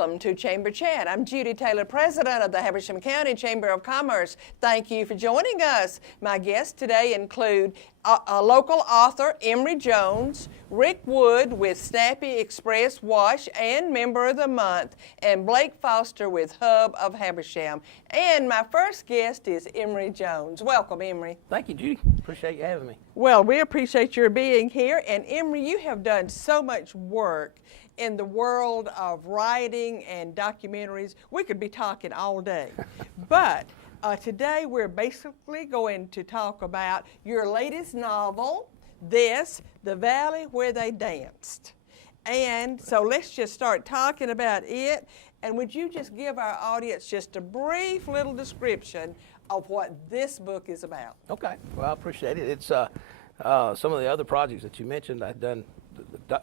Welcome to Chamber Chat. I'm Judy Taylor, President of the Habersham County Chamber of Commerce. Thank you for joining us. My guests today include a local author, Emery Jones, Rick Wood with Snappy Express Wash and Member of the Month, and Blake Foster with Hub of Habersham. And my first guest is Emery Jones. Welcome, Emery. Thank you, Judy. Appreciate you having me. Well, we appreciate your being here. And Emery, you have done so much work in the world of writing and documentaries. We could be talking all day. But today we're basically going to talk about your latest novel, The Valley Where They Danced. And so let's just start talking about it. And would you just give our audience just a brief little description of what this book is about? Okay, well, I appreciate it. It's some of the other projects that you mentioned. I've done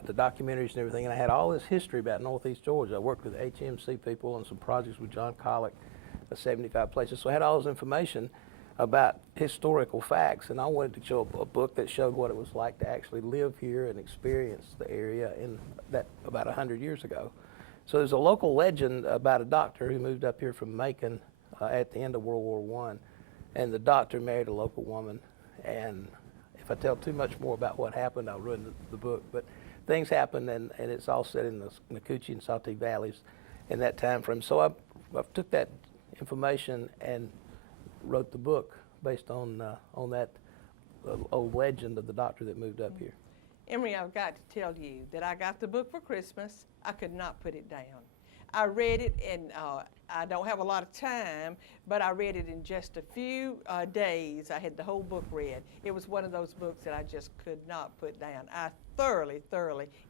the documentaries and everything, and I had all this history about Northeast Georgia. I worked with HMC people on some projects with John Collick, 75 places. So I had all this information about historical facts, and I wanted to show a book that showed what it was like to actually live here and experience the area in that about 100 years ago. So there's a local legend about a doctor who moved up here from Macon at the end of World War I, and the doctor married a local woman. And if I tell too much more about what happened, I'll ruin the book. But things happened, and it's all set in the Nakuchi and Salty valleys in that time frame. So I took that information and wrote the book based on that old legend of the doctor that moved up here. Emery, I've got to tell you that I got the book for Christmas. I could not put it down. I read it, and I don't have a lot of time, but I read it in just a few days. I had the whole book read. It was one of those books that I just could not put down. I thoroughly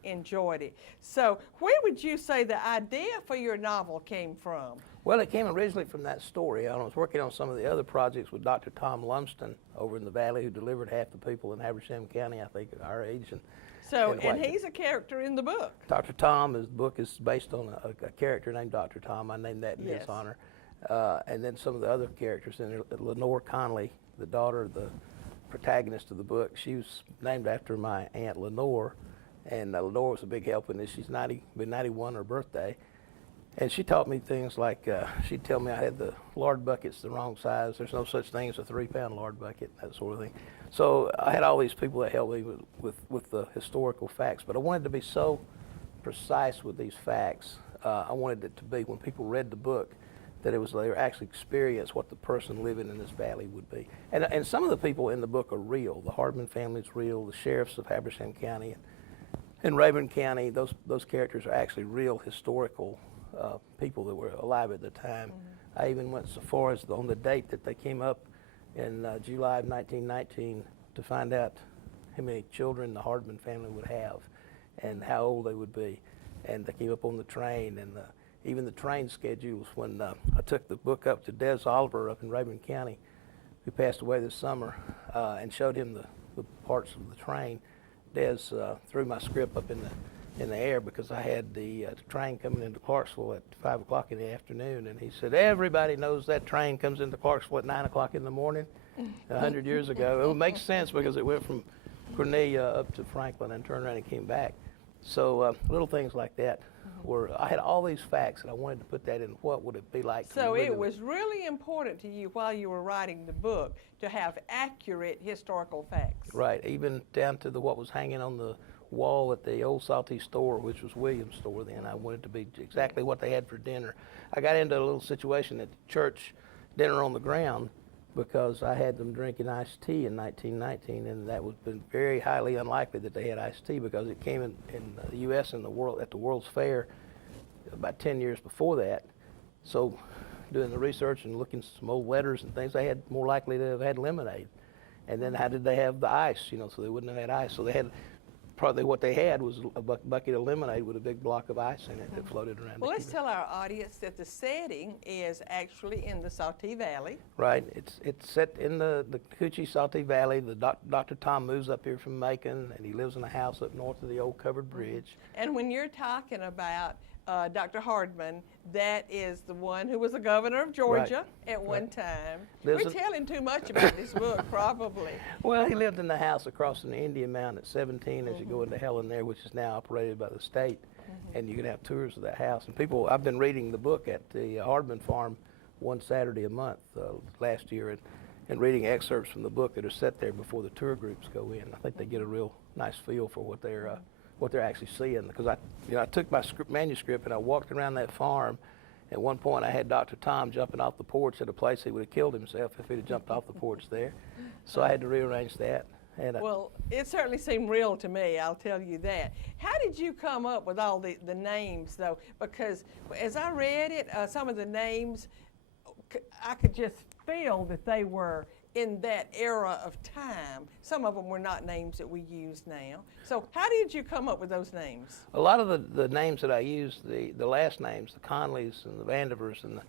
enjoyed it. So where would you say the idea for your novel came from? Well, it came originally from that story. I was working on some of the other projects with Dr. Tom Lumsden over in the valley, who delivered half the people in Habersham County, I think, at our age. And he's a character in the book. Dr. Tom, the book is based on a character named Dr. Tom. I named that in his honor. And then some of the other characters in there, Lenore Conley, the daughter of the protagonist of the book, she was named after my Aunt Lenore. And Lenore was a big help in this. She's been 91 her birthday. And she taught me things like, she'd tell me I had the lard buckets the wrong size. There's no such thing as a 3-pound lard bucket, that sort of thing. So I had all these people that helped me with the historical facts, but I wanted to be so precise with these facts. I wanted it to be, when people read the book, that they were actually experience what the person living in this valley would be. And some of the people in the book are real. The Hardman family's real. The sheriffs of Habersham County and Rayburn County, those characters are actually real historical people that were alive at the time. Mm-hmm. I even went so far as on the date that they came up in July of 1919 to find out how many children the Hardman family would have and how old they would be. And they came up on the train, and even the train schedules. When I took the book up to Des Oliver up in Rayburn County, who passed away this summer, and showed him the parts of the train, Des threw my script up in the air because I had the train coming into Clarksville at 5 o'clock in the afternoon, and he said, everybody knows that train comes into Clarksville at 9 o'clock in the morning 100 years ago. It makes sense because it went from Cornelia up to Franklin and turned around and came back. So little things like that I had all these facts, and I wanted to put that in. What would it be like? So it was really important to you while you were writing the book to have accurate historical facts. Right, even down to what was hanging on the wall at the old Salty store, which was Williams' store then. I wanted to be exactly what they had for dinner. I got into a little situation at the church dinner on the ground because I had them drinking iced tea in 1919, and that was been very highly unlikely that they had iced tea because it came in the U.S. and the world at the World's Fair about 10 years before that. So doing the research and looking at some old letters and things, they had more likely to have had lemonade. And then how did they have the ice, so they wouldn't have had ice. So they had, probably what they had was a bucket of lemonade with a big block of ice in it that floated around. Well, let's tell our audience that the setting is actually in the Salty Valley. Right. It's set in the Nakuchi Salty Valley. Dr. Tom moves up here from Macon, and he lives in a house up north of the old covered bridge. And when you're talking about Dr. Hardman, that is the one who was the governor of Georgia at one time. We're telling too much about this book, probably. Well, he lived in the house across from the Indian Mountain at 17 as you go into Helen there, which is now operated by the state. and you can have tours of that house. And people, I've been reading the book at the Hardman farm one Saturday a month last year, and reading excerpts from the book that are set there before the tour groups go in. I think they get a real nice feel for what they're actually seeing. Because I took my manuscript and I walked around that farm. At one point, I had Dr. Tom jumping off the porch at a place he would have killed himself if he'd have jumped off the porch there. So I had to rearrange that. And well, it certainly seemed real to me, I'll tell you that. How did you come up with all the names, though? Because as I read it, some of the names, I could just feel that they were in that era of time. Some of them were not names that we use now. So how did you come up with those names? A lot of the names that I used, the last names, the Conleys and the Vandevers and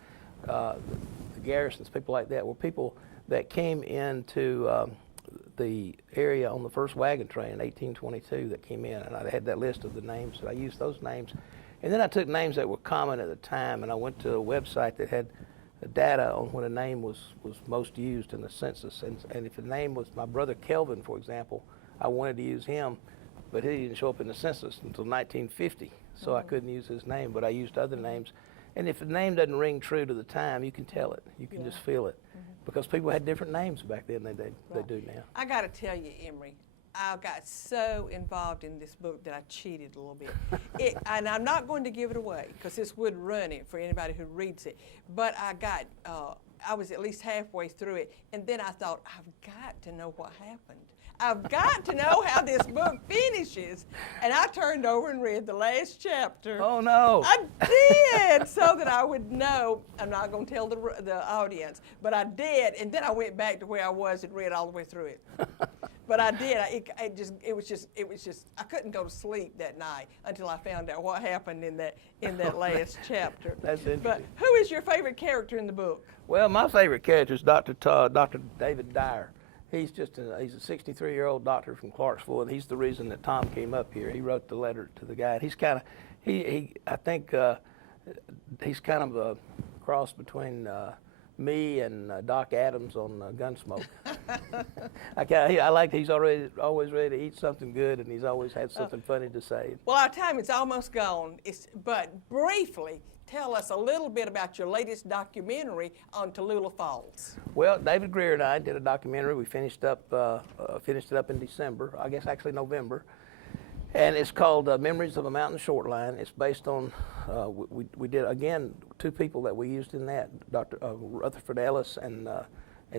the Garrisons, people like that, were people that came into the area on the first wagon train in 1822 that came in, and I had that list of the names, and I used those names. And then I took names that were common at the time, and I went to a website that had data on when a name was most used in the census. And if a name was my brother Kelvin, for example, I wanted to use him, but he didn't show up in the census until 1950, so I couldn't use his name, but I used other names. And if the name doesn't ring true to the time, you can tell it. You can just feel it. Because people had different names back then than they do now. I got to tell you, Emery, I got so involved in this book that I cheated a little bit. And I'm not going to give it away because this would ruin it for anybody who reads it. But I was at least halfway through it, and then I thought, I've got to know what happened. I've got to know how this book finishes. And I turned over and read the last chapter. Oh, no. I did, so that I would know. I'm not going to tell the audience, but I did. And then I went back to where I was and read all the way through it. But I did. It was just. I couldn't go to sleep that night until I found out what happened in that last chapter. That's interesting. But who is your favorite character in the book? Well, my favorite character is Dr. David Dyer. He's he's a 63-year-old doctor from Clarksville, and he's the reason that Tom came up here. He wrote the letter to the guy. And he's kind of, I think he's kind of a cross between me and Doc Adams on Gunsmoke. I like he's always ready to eat something good, and he's always had something funny to say. Well, our time is almost gone, but briefly, tell us a little bit about your latest documentary on Tallulah Falls. Well, David Greer and I did a documentary. We finished it up in December, I guess actually November. And it's called Memories of a Mountain Short Line. It's based on, we did, again, two people that we used in that, Dr. Rutherford Ellis and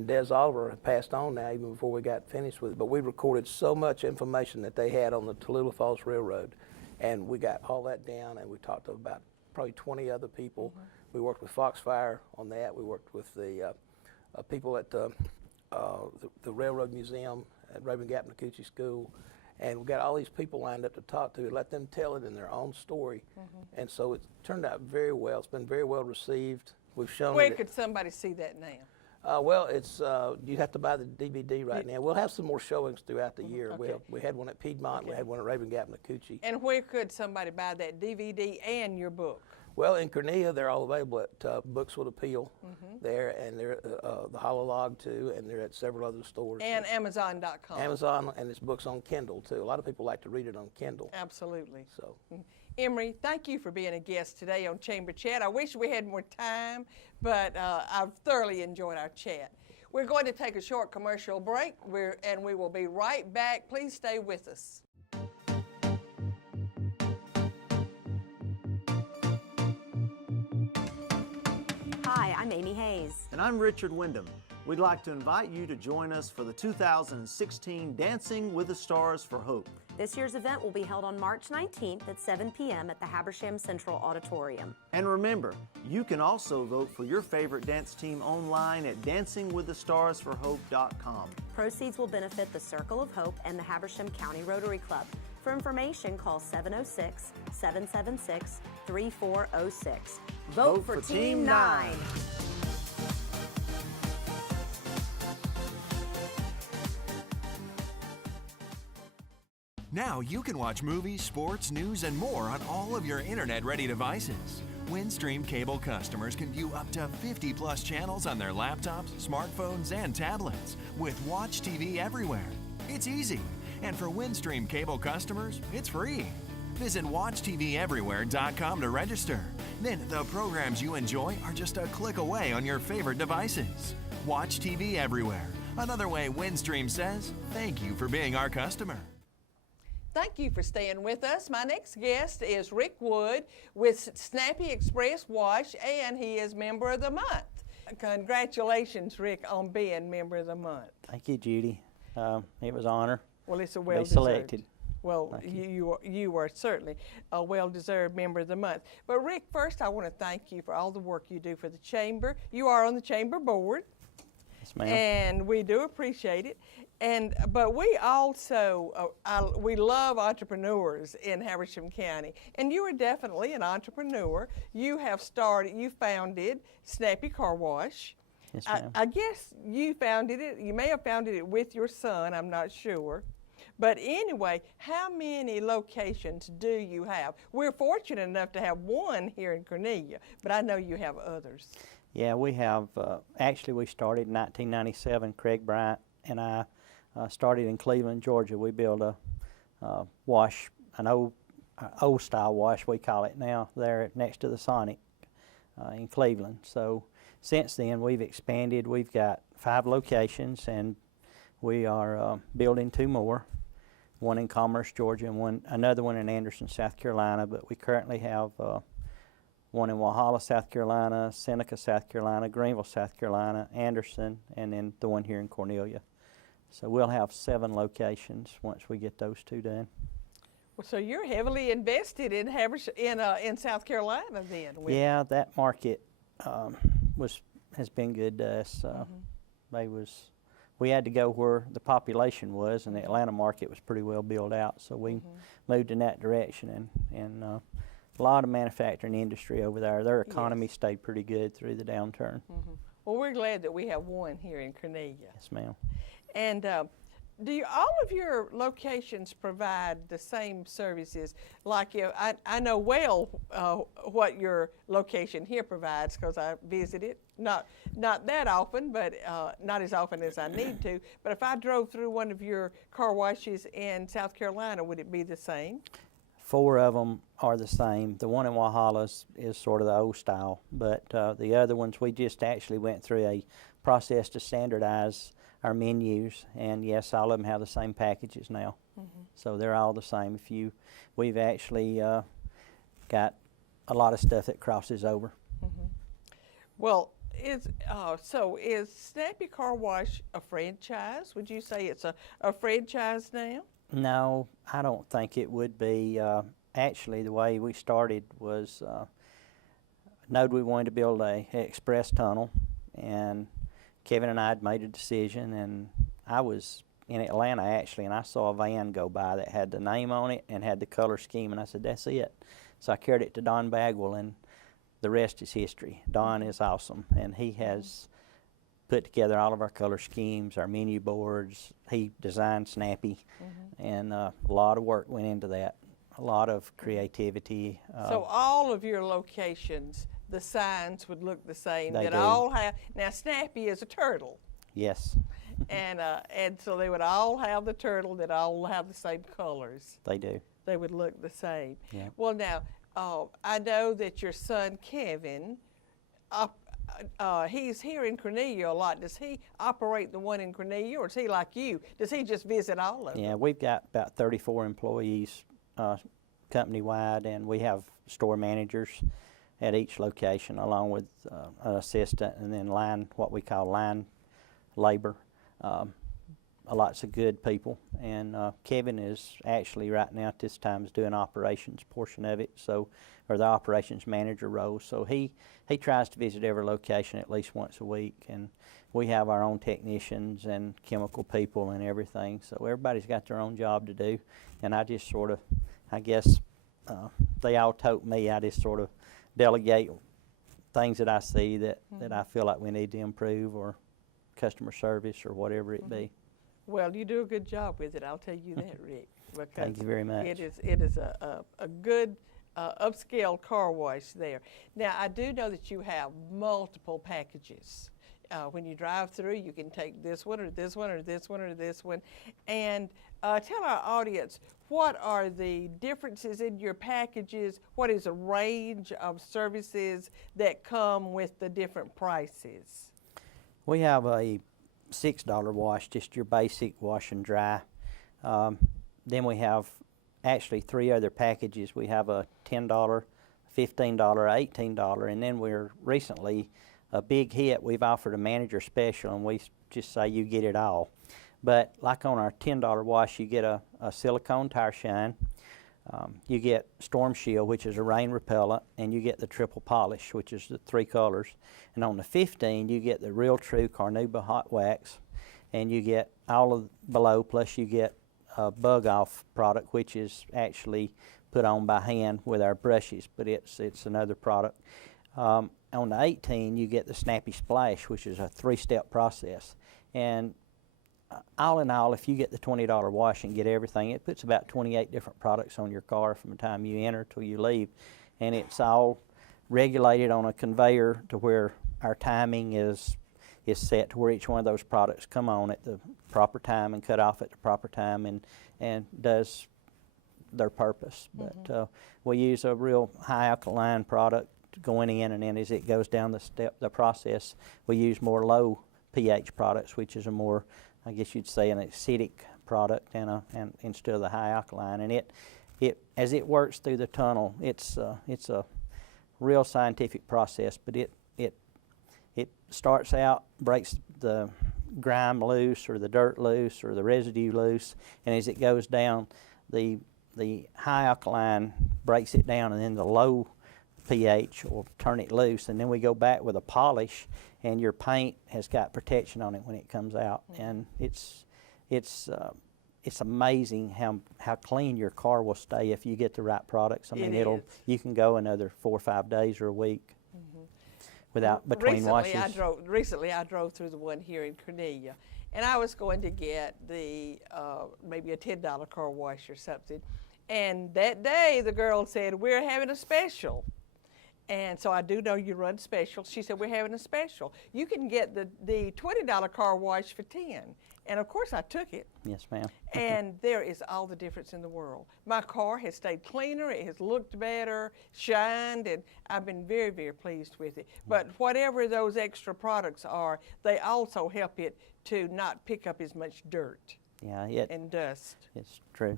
Des Oliver have passed on now even before we got finished with it. But we recorded so much information that they had on the Tallulah Falls Railroad. And we got all that down, and we talked to about probably 20 other people. We worked with Foxfire on that. We worked with the people at the Railroad Museum at Raven Gap Nacoochee School. And we got all these people lined up to talk to, let them tell it in their own story. And so it turned out very well. It's been very well received. We've shown Where could somebody see that now? Well, it's you have to buy the DVD right now. We'll have some more showings throughout the year. Okay. We had one at Piedmont. We had one at Raven Gap Nacoochee. And where could somebody buy that DVD and your book? Well, in Cornelia, they're all available at Books with Appeal there, and they're the Hololog too, and they're at several other stores. And Amazon.com. Amazon, and it's books on Kindle too. A lot of people like to read it on Kindle. Absolutely. So, Emery, thank you for being a guest today on Chamber Chat. I wish we had more time, but I've thoroughly enjoyed our chat. We're going to take a short commercial break, and we will be right back. Please stay with us. Hi, I'm Amy Hayes. And I'm Richard Wyndham. We'd like to invite you to join us for the 2016 Dancing with the Stars for Hope. This year's event will be held on March 19th at 7 p.m. at the Habersham Central Auditorium. And remember, you can also vote for your favorite dance team online at dancingwiththestarsforhope.com. Proceeds will benefit the Circle of Hope and the Habersham County Rotary Club. For information, call 706-776-3406. Vote for Team 9. Now you can watch movies, sports, news, and more on all of your internet-ready devices. Windstream Cable customers can view up to 50+ channels on their laptops, smartphones, and tablets with Watch TV Everywhere. It's easy. And for Windstream Cable customers, it's free. Visit WatchTVEverywhere.com to register. Then the programs you enjoy are just a click away on your favorite devices. Watch TV Everywhere. Another way Windstream says, thank you for being our customer. Thank you for staying with us. My next guest is Rick Wood with Snappy Express Wash, and he is Member of the Month. Congratulations, Rick, on being Member of the Month. Thank you, Judy. It was an honor. Well, it's a to be well-deserved. selected. Well, you are certainly a well-deserved Member of the Month. But Rick, first I want to thank you for all the work you do for the Chamber. You are on the Chamber Board. Yes, ma'am. And we do appreciate it. But we also, we love entrepreneurs in Habersham County. And you are definitely an entrepreneur. You founded Snappy Car Wash. Yes, ma'am. I guess you founded it, you may have founded it with your son, I'm not sure. But anyway, how many locations do you have? We're fortunate enough to have one here in Cornelia, but I know you have others. Yeah, we have, actually we started in 1997, Craig Bryant and I started in Cleveland, Georgia. We built a wash, an old style wash we call it now, there next to the Sonic in Cleveland. So since then we've expanded. We've got 5 locations and we are building 2 more, one in Commerce, Georgia, and another one in Anderson, South Carolina. But we currently have one in Walhalla, South Carolina, Seneca, South Carolina, Greenville, South Carolina, Anderson, and then the one here in Cornelia. So we'll have 7 locations once we get those 2 done. Well, so you're heavily invested in in South Carolina then? Yeah, that market has been good to us. We had to go where the population was, and the Atlanta market was pretty well built out, so we moved in that direction. And a lot of manufacturing industry over there. Their economy stayed pretty good through the downturn. Well, we're glad that we have one here in Cornelia. Yes, ma'am. And do all of your locations provide the same services? Like I know well what your location here provides because I visit it, not that often, but not as often as I need to. But if I drove through one of your car washes in South Carolina, would it be the same? 4 of them are the same. The one in Walhalla is sort of the old style, but the other ones, we just actually went through a process to standardize our menus, and yes, all of them have the same packages now. So they're all the same. We've actually got a lot of stuff that crosses over. Well, so is Snappy Car Wash a franchise? Would you say it's a franchise now? No, I don't think it would be. Actually, the way we started was, knowed we wanted to build a express tunnel, and Kevin and I had made a decision, and I was in Atlanta actually, and I saw a van go by that had the name on it and had the color scheme, and I said, that's it. So I carried it to Don Bagwell, and the rest is history. Don is awesome, and he has put together all of our color schemes, our menu boards. He designed Snappy, and a lot of work went into that, a lot of creativity. So all of your locations, the signs would look the same. They do. All have, now Snappy is a turtle. Yes. and so they would all have the turtle that all have the same colors. They do. They would look the same. Yeah. Well now, I know that your son Kevin, he's here in Cornelia a lot. Does he operate the one in Cornelia, or is he like you? Does he just visit all of them? Yeah, we've got about 34 employees company-wide, and we have store managers at each location, along with an assistant, and then what we call line labor. Lots of good people, and Kevin is actually right now at this time is doing operations portion of it, or the operations manager role. So he tries to visit every location at least once a week, and we have our own technicians and chemical people and everything. So everybody's got their own job to do, and I just sort of, I guess, they all told me, I just sort of delegate things that I see that I feel like we need to improve, or customer service, or whatever it be. Well, you do a good job with it, I'll tell you that, Rick. Thank you very much. It is a good upscale car wash there. Now, I do know that you have multiple packages. When you drive through, you can take this one, or this one, or this one, or this one. And Tell our audience, what are the differences in your packages? What is a range of services that come with the different prices? We have a $6 wash, just your basic wash and dry. Then we have actually 3 other packages. We have a $10, $15, $18, and then we're recently a big hit. We've offered a manager special, and we just say you get it all. But like on our $10 wash, you get a silicone tire shine, you get Storm Shield, which is a rain repellent, and you get the triple polish, which is the 3 colors. And on the 15, you get the Real True Cornelia hot wax, and you get all of below, plus you get a bug off product, which is actually put on by hand with our brushes, but it's another product. On the 18, you get the Snappy Splash, which is a 3-step process. And all in all, if you get the $20 wash and get everything, it puts about 28 different products on your car from the time you enter till you leave. And it's all regulated on a conveyor to where our timing is set to where each one of those products come on at the proper time and cut off at the proper time and does their purpose. But we use a real high alkaline product going in, and then as it goes down the process, we use more low pH products, which is a more, I guess you'd say, an acidic product and instead of the high alkaline. And it as it works through the tunnel, it's a real scientific process. But it starts out, breaks the grime loose or the dirt loose or the residue loose, and as it goes down, the high alkaline breaks it down, and then the low pH will turn it loose, and then we go back with a polish, and your paint has got protection on it when it comes out. And it's amazing how clean your car will stay if you get the right products. I mean, you can go another 4 or 5 days or a week without between washes. Recently I drove through the one here in Cornelia, and I was going to get the maybe a $10 car wash or something, and that day the girl said, "We're having a special." And so I do know you run specials. She said, "We're having a special. You can get the $20 car wash for $10. And of course I took it. Yes, ma'am. And there is all the difference in the world. My car has stayed cleaner, it has looked better, shined, and I've been very, very pleased with it. But whatever those extra products are, they also help it to not pick up as much dirt and dust. It's true.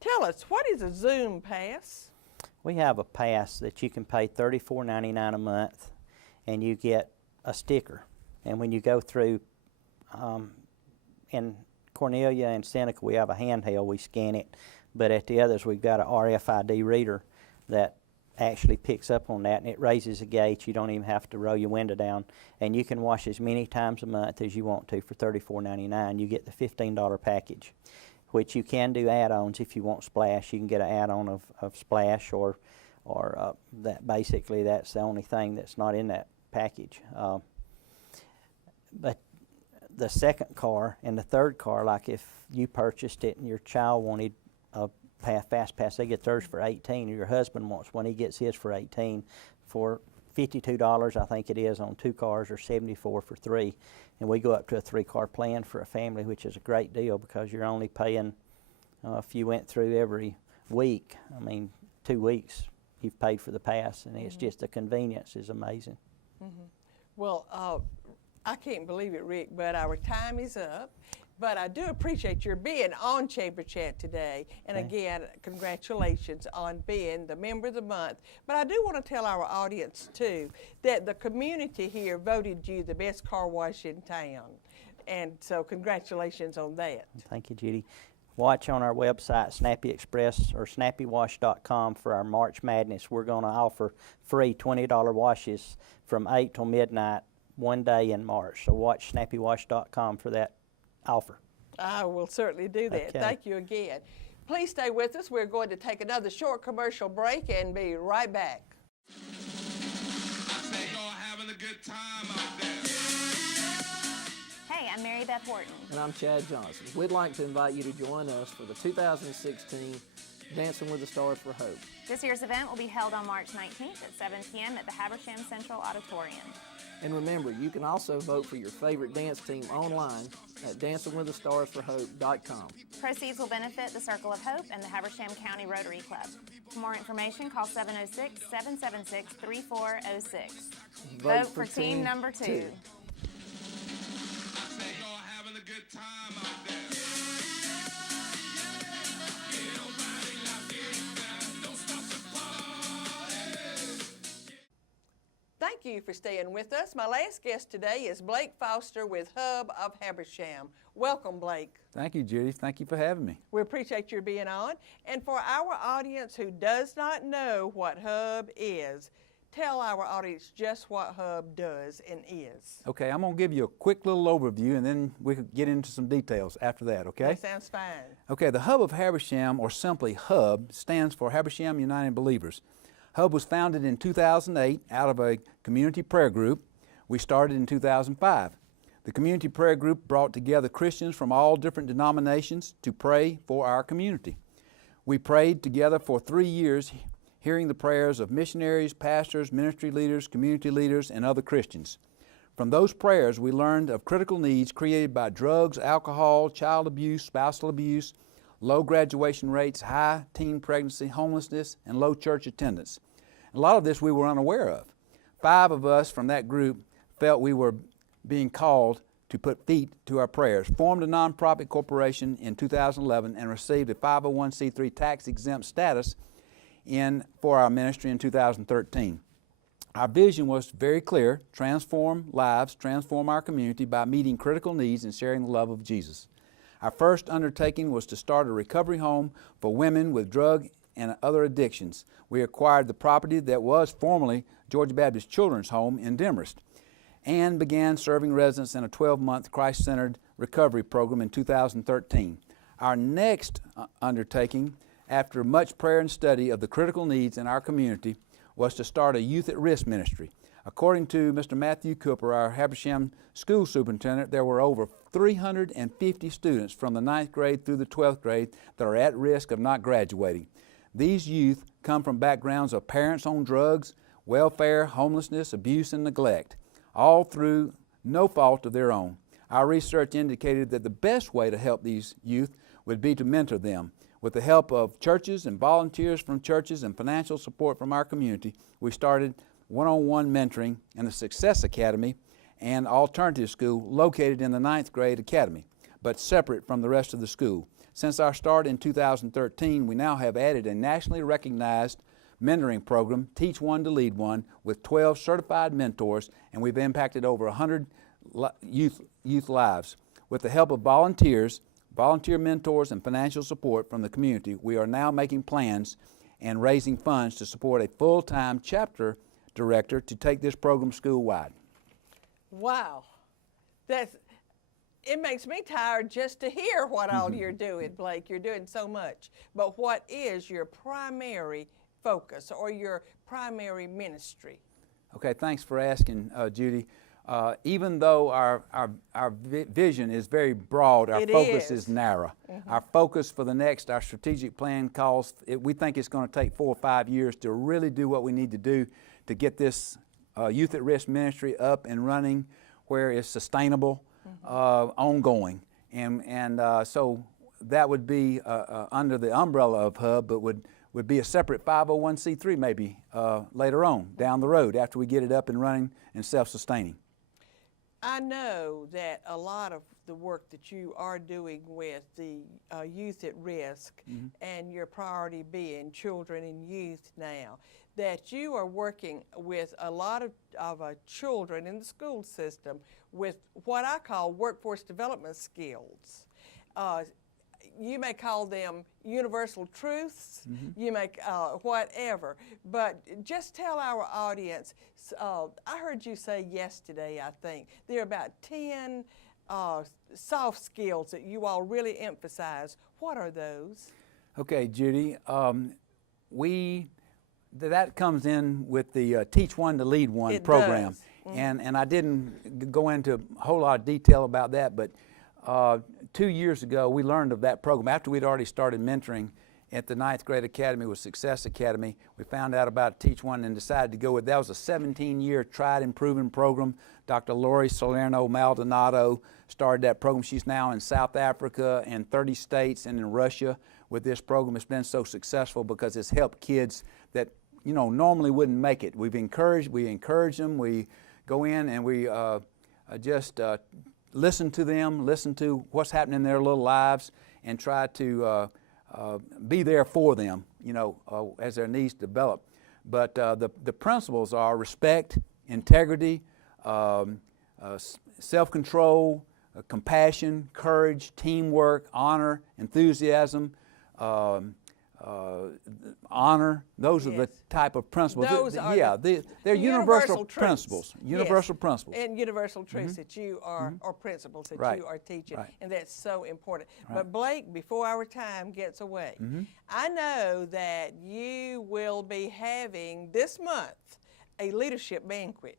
Tell us, what is a Zoom Pass? We have a pass that you can pay $34.99 a month, and you get a sticker. And when you go through, in Cornelia and Seneca, we have a handheld, we scan it. But at the others, we've got a RFID reader that actually picks up on that, and it raises a gauge. You don't even have to roll your window down. And you can wash as many times a month as you want to for $34.99. You get the $15 package, which you can do add-ons if you want Splash. You can get an add-on of Splash, or that basically that's the only thing that's not in that package. But the second car and the third car, like if you purchased it and your child wanted a Fast Pass, they get theirs for $18, or your husband wants one, he gets his for $18. For $52, I think it is, on 2 cars, or $74 for 3. And we go up to a 3-car plan for a family, which is a great deal because you're only paying, if you went through every week, I mean, 2 weeks, you've paid for the pass, and it's just the convenience is amazing. Well, I can't believe it, Rick, but our time is up. But I do appreciate your being on Chamber Chat today. And again, congratulations on being the Member of the Month. But I do want to tell our audience, too, that the community here voted you the best car wash in town. And so congratulations on that. Thank you, Judy. Watch on our website, Snappy Express or snappywash.com, for our March Madness. We're going to offer free $20 washes from 8 till midnight one day in March. So watch snappywash.com for that offer. I will certainly do that. Okay. Thank you again. Please stay with us. We're going to take another short commercial break and be right back. I say y'all having a good time out there. Hey, I'm Mary Beth Horton. And I'm Chad Johnson. We'd like to invite you to join us for the 2016 Dancing with the Stars for Hope. This year's event will be held on March 19th at 7 p.m. at the Habersham Central Auditorium. And remember, you can also vote for your favorite dance team online at dancingwiththestarsforhope.com. Proceeds will benefit the Circle of Hope and the Habersham County Rotary Club. For more information, call 706-776-3406. Vote for team number 2. I say y'all having a good time out there. Thank you for staying with us. My last guest today is Blake Foster with Hub of Habersham. Welcome, Blake. Thank you, Judy. Thank you for having me. We appreciate your being on. And for our audience who does not know what Hub is, tell our audience just what Hub does and is. Okay, I'm going to give you a quick little overview, and then we can get into some details after that, okay? That sounds fine. Okay, the Hub of Habersham, or simply Hub, stands for Habersham United Believers. Hub was founded in 2008 out of a community prayer group. We started in 2005. The community prayer group brought together Christians from all different denominations to pray for our community. We prayed together for 3 years, hearing the prayers of missionaries, pastors, ministry leaders, community leaders, and other Christians. From those prayers, we learned of critical needs created by drugs, alcohol, child abuse, spousal abuse, low graduation rates, high teen pregnancy, homelessness, and low church attendance. A lot of this we were unaware of. 5 of us from that group felt we were being called to put feet to our prayers, formed a nonprofit corporation in 2011, and received a 501c3 tax-exempt status for our ministry in 2013. Our vision was very clear: transform lives, transform our community by meeting critical needs and sharing the love of Jesus. Our first undertaking was to start a recovery home for women with drug and other addictions. We acquired the property that was formerly Georgia Baptist Children's Home in Demarest and began serving residents in a 12-month Christ-centered recovery program in 2013. Our next undertaking, after much prayer and study of the critical needs in our community, was to start a youth at risk ministry. According to Mr. Matthew Cooper, our Habersham school superintendent, there were over 350 students from the 9th grade through the 12th grade that are at risk of not graduating. These youth come from backgrounds of parents on drugs, welfare, homelessness, abuse, and neglect, all through no fault of their own. Our research indicated that the best way to help these youth would be to mentor them. With the help of churches and volunteers from churches and financial support from our community, we started one-on-one mentoring in the Success Academy and alternative school located in the 9th grade academy, but separate from the rest of the school. Since our start in 2013, we now have added a nationally recognized mentoring program, Teach One to Lead One, with 12 certified mentors, and we've impacted over 100 youth lives. With the help of volunteers, volunteer mentors, and financial support from the community, we are now making plans and raising funds to support a full-time chapter director to take this program school-wide. Wow. It makes me tired just to hear what all you're doing, Blake. You're doing so much. But what is your primary focus or your primary ministry? Okay, thanks for asking, Judy. Even though our vision is very broad, our focus is narrow. Mm-hmm. Our focus for our strategic plan we think it's going to take 4 or 5 years to really do what we need to do to get this Youth at Risk ministry up and running where it's sustainable, ongoing. And so that would be under the umbrella of Hub, but would be a separate 501c3 maybe later on down the road after we get it up and running and self-sustaining. I know that a lot of the work that you are doing with the youth at risk and your priority being children and youth now, that you are working with a lot of children in the school system with what I call workforce development skills. You may call them universal truths, you may whatever, but just tell our audience, I heard you say yesterday, I think, there are about 10 soft skills that you all really emphasize. What are those? Okay, Judy, that comes in with the Teach One to Lead One program. And I didn't go into a whole lot of detail about that, but 2 years ago we learned of that program after we'd already started mentoring at the 9th grade academy with Success Academy. We found out about Teach One and decided to go with that. Was a 17-year tried and proven program. Dr. Lori Salerno Maldonado started that program. She's now in South Africa and 30 states and in Russia with this program. It's been so successful because it's helped kids that normally wouldn't make it. We encourage them. We go in and we just listen to them, listen to what's happening in their little lives, and try to be there for them, as their needs develop. But the principles are respect, integrity, self-control, compassion, courage, teamwork, honor, enthusiasm, honor. Those are the type of principles. They're universal principles. Universal principles. And universal truths that you are, or principles that you are teaching. And that's so important. But Blake, before our time gets away, I know that you will be having this month a leadership banquet.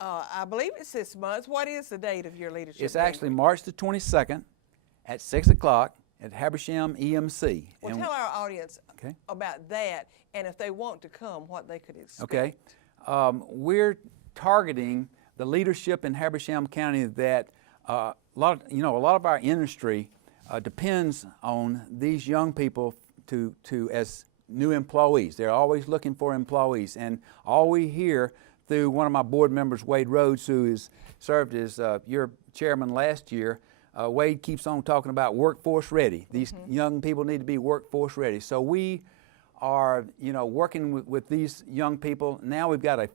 I believe it's this month. What is the date of your leadership It's banquet? actually March the 22nd at 6 o'clock at Habersham EMC. Well, tell our audience about that, and if they want to come, what they could expect. Okay. We're targeting the leadership in Habersham County that a lot of our industry depends on these young people as new employees. They're always looking for employees, and all we hear through one of my board members, Wade Rhodes, who has served as your chairman last year. Wade keeps on talking about workforce ready. These young people need to be workforce ready. So we are, working with these young people. Now we've got we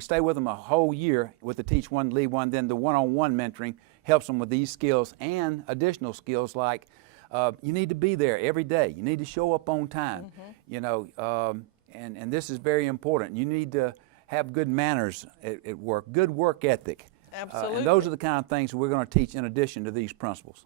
stay with them a whole year with the Teach One, Lead One, then the one-on-one mentoring helps them with these skills and additional skills like you need to be there every day. You need to show up on time, and this is very important. You need to have good manners at work, good work ethic. Absolutely. And those are the kind of things we're going to teach in addition to these principles.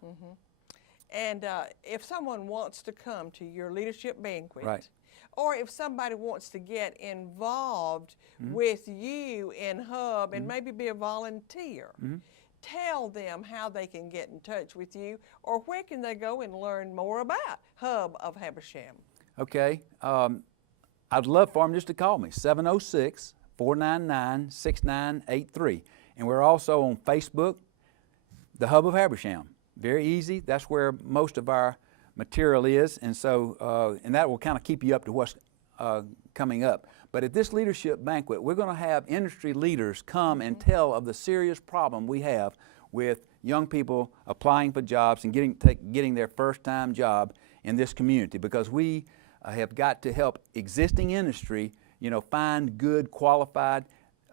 And if someone wants to come to your leadership banquet, or if somebody wants to get involved with you in Hub and maybe be a volunteer, tell them how they can get in touch with you, or where can they go and learn more about Hub of Habersham? Okay. I'd love for them just to call me, 706-499-6983. And we're also on Facebook, the Hub of Habersham. Very easy. That's where most of our material is, and so and that will kind of keep you up to what's coming up. But at this leadership banquet, we're going to have industry leaders come and tell of the serious problem we have with young people applying for jobs and getting their first-time job in this community, because we have got to help existing industry, find good, qualified.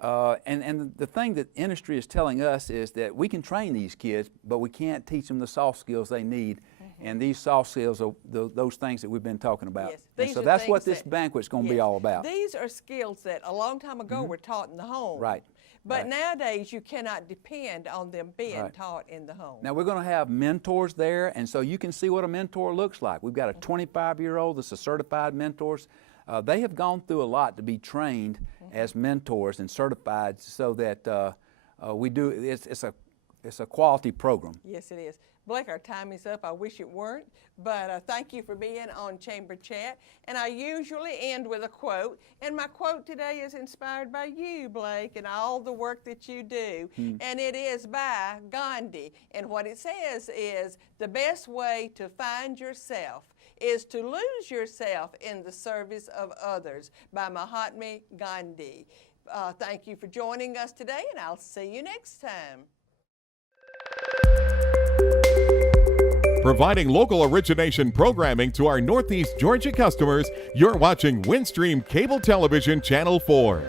And the thing that industry is telling us is that we can train these kids, but we can't teach them the soft skills they need. And these soft skills are those things that we've been talking about. Yes, and so that's what this banquet's going to be all about. These are skills that a long time ago were taught in the home. Right. But nowadays you cannot depend on them being taught in the home. Now we're going to have mentors there, and so you can see what a mentor looks like. We've got a 25-year-old that's a certified mentor. They have gone through a lot to be trained as mentors and certified, so that we do. It's a quality program. Yes, it is. Blake, our time is up. I wish it weren't, but thank you for being on Chamber Chat. And I usually end with a quote, and my quote today is inspired by you, Blake, and all the work that you do. And it is by Gandhi. And what it says is, the best way to find yourself is to lose yourself in the service of others, by Mahatma Gandhi. Thank you for joining us today, and I'll see you next time. Providing local origination programming to our Northeast Georgia customers, you're watching Windstream Cable Television Channel 4.